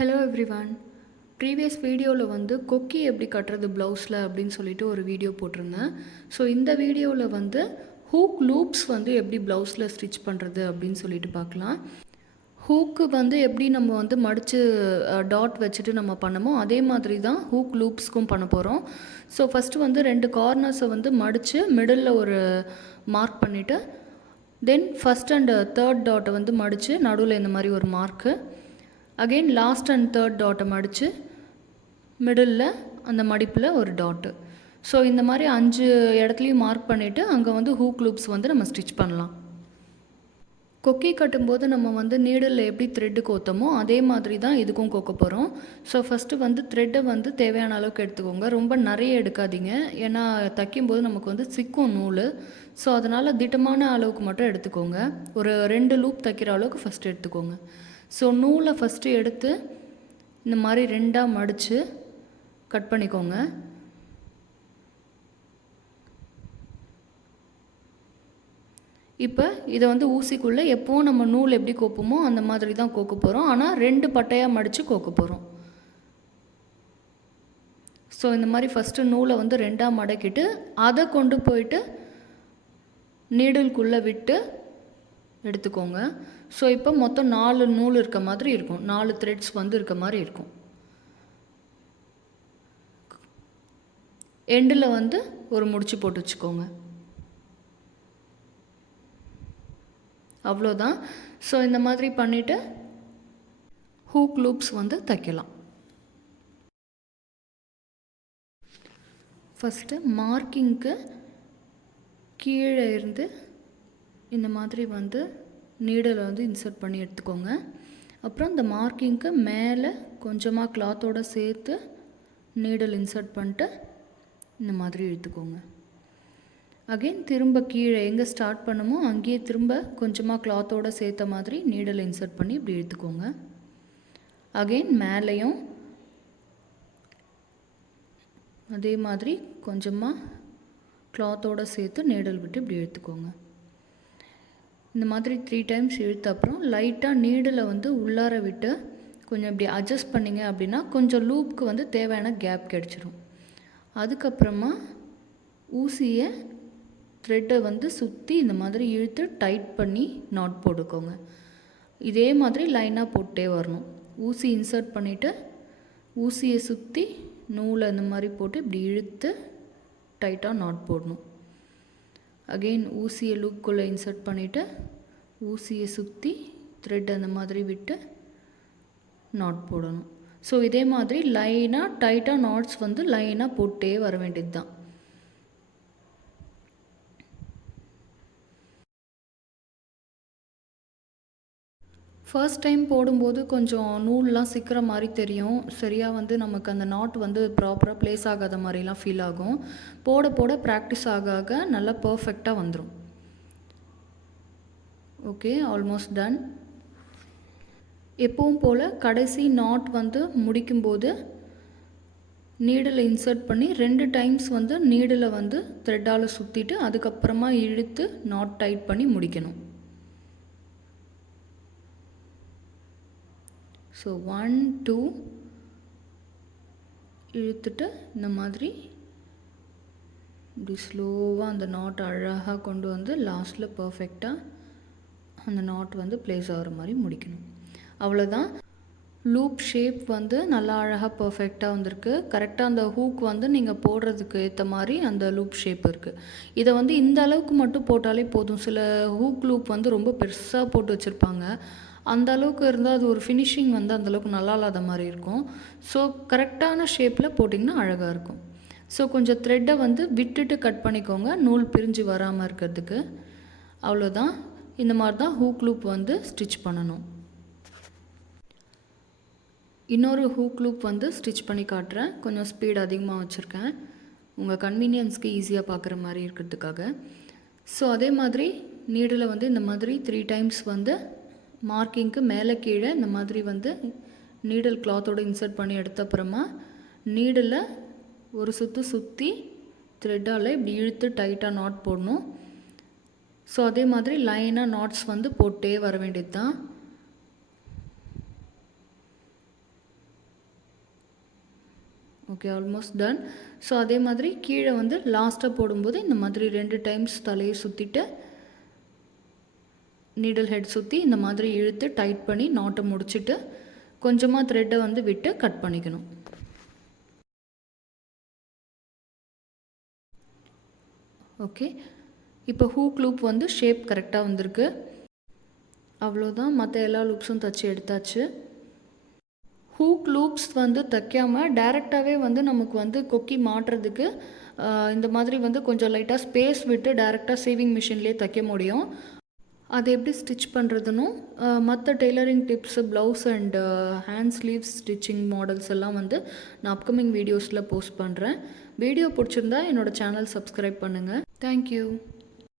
Hello everyone. Previous வீடியோவில் வந்து கொக்கி எப்படி கட்டுறது ப்ளவுஸில் அப்படின்னு சொல்லிட்டு ஒரு வீடியோ போட்டிருந்தேன். ஸோ இந்த வீடியோவில் வந்து ஹூக் லூப்ஸ் வந்து எப்படி ப்ளவுஸில் ஸ்டிச் பண்ணுறது அப்படின்னு சொல்லிட்டு பார்க்கலாம். ஹூக்கு வந்து எப்படி நம்ம வந்து மடித்து டாட் வச்சுட்டு நம்ம பண்ணமோ அதே மாதிரி தான் ஹூக் லூப்ஸ்க்கும் பண்ண போகிறோம். ஸோ ஃபஸ்ட்டு வந்து 2 கார்னர்ஸை வந்து மடித்து மிடில் ஒரு மார்க் பண்ணிவிட்டு தென் ஃபஸ்ட் அண்ட் தேர்ட் டாட்டை வந்து மடித்து நடுவில் இந்த மாதிரி ஒரு mark, again last and third டாட்டை மடித்து மிடில் அந்த மடிப்பில் ஒரு டாட்டு. ஸோ இந்த மாதிரி 5 இடத்துலையும் மார்க் பண்ணிவிட்டு அங்கே வந்து ஹூக் லூப்ஸ் வந்து நம்ம ஸ்டிச் பண்ணலாம். கொக்கி கட்டும்போது நம்ம வந்து நீடில் எப்படி த்ரெட்டு கோத்தமோ அதே மாதிரி தான் இதுக்கும் கோக்க போகிறோம். ஸோ ஃபஸ்ட்டு வந்து த்ரெட்டை வந்து தேவையான அளவுக்கு எடுத்துக்கோங்க. ரொம்ப நிறைய எடுக்காதீங்க, ஏன்னா தைக்கும்போது நமக்கு வந்து சிக்கும் நூல். ஸோ அதனால் திட்டமான அளவுக்கு மட்டும் எடுத்துக்கோங்க. ஒரு 2 லூப் தைக்கிற அளவுக்கு ஃபஸ்ட்டு எடுத்துக்கோங்க. ஸோ நூலை ஃபஸ்ட்டு எடுத்து இந்த மாதிரி 2ஆக மடித்து கட் பண்ணிக்கோங்க. இப்போ இதை வந்து ஊசிக்குள்ளே எப்போவும் நம்ம நூல் எப்படி கோப்போமோ அந்த மாதிரி தான் கோக்க போகிறோம். ஆனால் 2 பட்டையாக மடித்து கோக்க போகிறோம். ஸோ இந்த மாதிரி ஃபஸ்ட்டு நூலை வந்து 2ஆக மடக்கிட்டு அதை கொண்டு போயிட்டு நீடில்குள்ளே விட்டு எடுத்துக்கோங்க. ஸோ இப்போ மொத்தம் 4 நூல் இருக்க மாதிரி இருக்கும், 4 த்ரெட்ஸ் வந்து இருக்க மாதிரி இருக்கும். எண்டில் வந்து ஒரு முடிச்சு போட்டு வச்சுக்கோங்க. அவ்வளோதான். ஸோ இந்த மாதிரி பண்ணிவிட்டு ஹூக் லூப்ஸ் வந்து தைக்கலாம். ஃபஸ்ட்டு மார்க்கிங்க்கு கீழே இருந்து இந்த மாதிரி வந்து நீடில் வந்து இன்சர்ட் பண்ணி எடுத்துக்கோங்க. அப்புறம் இந்த மார்க்கிங்க்கு மேலே கொஞ்சமாக கிளாத்தோடு சேர்த்து நீடில் இன்சர்ட் பண்ணிட்டு இந்த மாதிரி இழுத்துக்கோங்க. அகெயின் திரும்ப கீழே எங்கே ஸ்டார்ட் பண்ணுமோ அங்கேயே திரும்ப கொஞ்சமாக கிளாத்தோடு சேர்த்த மாதிரி நீடில் இன்சர்ட் பண்ணி இப்படி இழுத்துக்கோங்க. அகெயின் மேலேயும் அதே மாதிரி கொஞ்சமாக கிளாத்தோடு சேர்த்து நீடில் விட்டு இப்படி இழுத்துக்கோங்க. இந்த மாதிரி 3 டைம்ஸ் இழுத்த அப்புறம் லைட்டாக நீடில் வந்து உள்ளார விட்டு கொஞ்சம் இப்படி அட்ஜஸ்ட் பண்ணிங்க அப்படின்னா கொஞ்சம் லூப்க்கு வந்து தேவையான கேப் கிடச்சிரும். அதுக்கப்புறமா ஊசியை த்ரெட்டை வந்து சுற்றி இந்த மாதிரி இழுத்து டைட் பண்ணி நாட் போட்டுக்கோங்க. இதே மாதிரி லைனாக போட்டே வரணும். ஊசி இன்சர்ட் பண்ணிவிட்டு ஊசியை சுற்றி நூலை இந்த மாதிரி போட்டு இப்படி இழுத்து டைட்டாக நாட் போடணும். அகெயின் ஊசியை லூப்குள்ளே இன்சர்ட் பண்ணிவிட்டு ஊசியை சுற்றி த்ரெட் அந்த மாதிரி விட்டு நாட் போடணும். ஸோ இதே மாதிரி லைனாக டைட்டாக நாட்ஸ் வந்து லைனாக போட்டே வர வேண்டியது தான். ஃபர்ஸ்ட் டைம் போடும்போது கொஞ்சம் நூல்லாம் சிக்கிற மாதிரி தெரியும், சரியாக வந்து நமக்கு அந்த நாட் வந்து ப்ராப்பராக ப்ளேஸ் ஆகாத மாதிரிலாம் ஃபீல் ஆகும். போட போட ப்ராக்டிஸ் ஆக ஆக நல்லா பர்ஃபெக்டாக வந்துடும். Okay, almost done. எப்பவும் போல் கடைசி நாட் வந்து முடிக்கும்போது நீடில் இன்சர்ட் பண்ணி 2 டைம்ஸ் வந்து நீடில் வந்து த்ரெட்டால் சுற்றிட்டு அதுக்கப்புறமா இழுத்து நாட் டைட் பண்ணி முடிக்கணும். ஸோ 1 2 இழுத்துட்டு இந்த மாதிரி இப்படி ஸ்லோவாக அந்த நாட் அழகாக கொண்டு வந்து லாஸ்ட்டில் பர்ஃபெக்டாக அந்த நாட் வந்து ப்ளேஸ் ஆகிற மாதிரி முடிக்கணும். அவ்வளோதான். லூப் ஷேப் வந்து நல்லா அழகாக பர்ஃபெக்டாக வந்திருக்கு. கரெக்டாக அந்த ஹூக் வந்து நீங்கள் போடுறதுக்கு ஏற்ற மாதிரி அந்த லூப் ஷேப் இருக்குது. இதை வந்து இந்த அளவுக்கு மட்டும் போட்டாலே போதும். சில ஹூக் லூப் வந்து ரொம்ப பெருசாக போட்டு வச்சுருப்பாங்க, அந்த அளவுக்கு இருந்தால் அது ஒரு ஃபினிஷிங் வந்து அந்தளவுக்கு நல்லா இல்லாத மாதிரி இருக்கும். ஸோ கரெக்டான ஷேப்பில் போட்டிங்கன்னா அழகாக இருக்கும். ஸோ கொஞ்சம் த்ரெட்டை வந்து விட்டுட்டு கட் பண்ணிக்கோங்க, நூல் பிரிஞ்சு வராமல் இருக்கிறதுக்கு. அவ்வளோதான். இந்த மாதிரி தான் ஹூக் லூப் வந்து ஸ்டிச் பண்ணணும். இன்னொரு ஹூக் லூப் வந்து ஸ்டிச் பண்ணி காட்டுறேன். கொஞ்சம் ஸ்பீட் அதிகமாக வச்சுருக்கேன், உங்கள் கன்வீனியன்ஸ்க்கு ஈஸியாக பார்க்குற மாதிரி இருக்கிறதுக்காக. ஸோ அதே மாதிரி நீடில் வந்து இந்த மாதிரி 3 டைம்ஸ் வந்து மார்க்கிங்க்கு மேலே கீழே இந்த மாதிரி வந்து நீடில் கிளாத்தோடு இன்சர்ட் பண்ணி எடுத்த அப்புறமா நீடில் ஒரு சுற்றி த்ரெட்டால் இப்படி இழுத்து டைட்டாக நாட் போடணும். ஸோ அதே மாதிரி லைனாக நாட்ஸ் வந்து போட்டே வர வேண்டியது தான். Okay, almost done. ஸோ அதே மாதிரி கீழே வந்து லாஸ்ட்டாக போடும்போது இந்த மாதிரி 2 டைம்ஸ் தலையை சுற்றிட்டு நீடில் ஹெட் சுற்றி இந்த மாதிரி இழுத்து டைட் பண்ணி நாட்டை முடிச்சுட்டு கொஞ்சமாக த்ரெட்டை வந்து விட்டு கட் பண்ணிக்கணும். ஓகே, இப்போ ஹூக் லூப் வந்து ஷேப் கரெக்டாக வந்திருக்கு. அவ்வளோதான், மற்ற எல்லா லூப்ஸும் தைச்சி எடுத்தாச்சு. ஹூக் லூப்ஸ் வந்து தைக்காமல் டைரெக்டாகவே வந்து நமக்கு வந்து கொக்கி மாட்டுறதுக்கு இந்த மாதிரி வந்து கொஞ்சம் லைட்டாக ஸ்பேஸ் விட்டு டைரெக்டாக சேவிங் மிஷின்லேயே தைக்க முடியும். அது எப்படி ஸ்டிச் பண்ணுறதுன்னு மற்ற tailoring tips, blouse and hand sleeves stitching models எல்லாம் வந்து நான் அப்கமிங் வீடியோஸில் போஸ்ட் பண்ணுறேன். வீடியோ பிடிச்சிருந்தா என்னோடய சேனல் சப்ஸ்கிரைப் பண்ணுங்கள். தேங்க்யூ.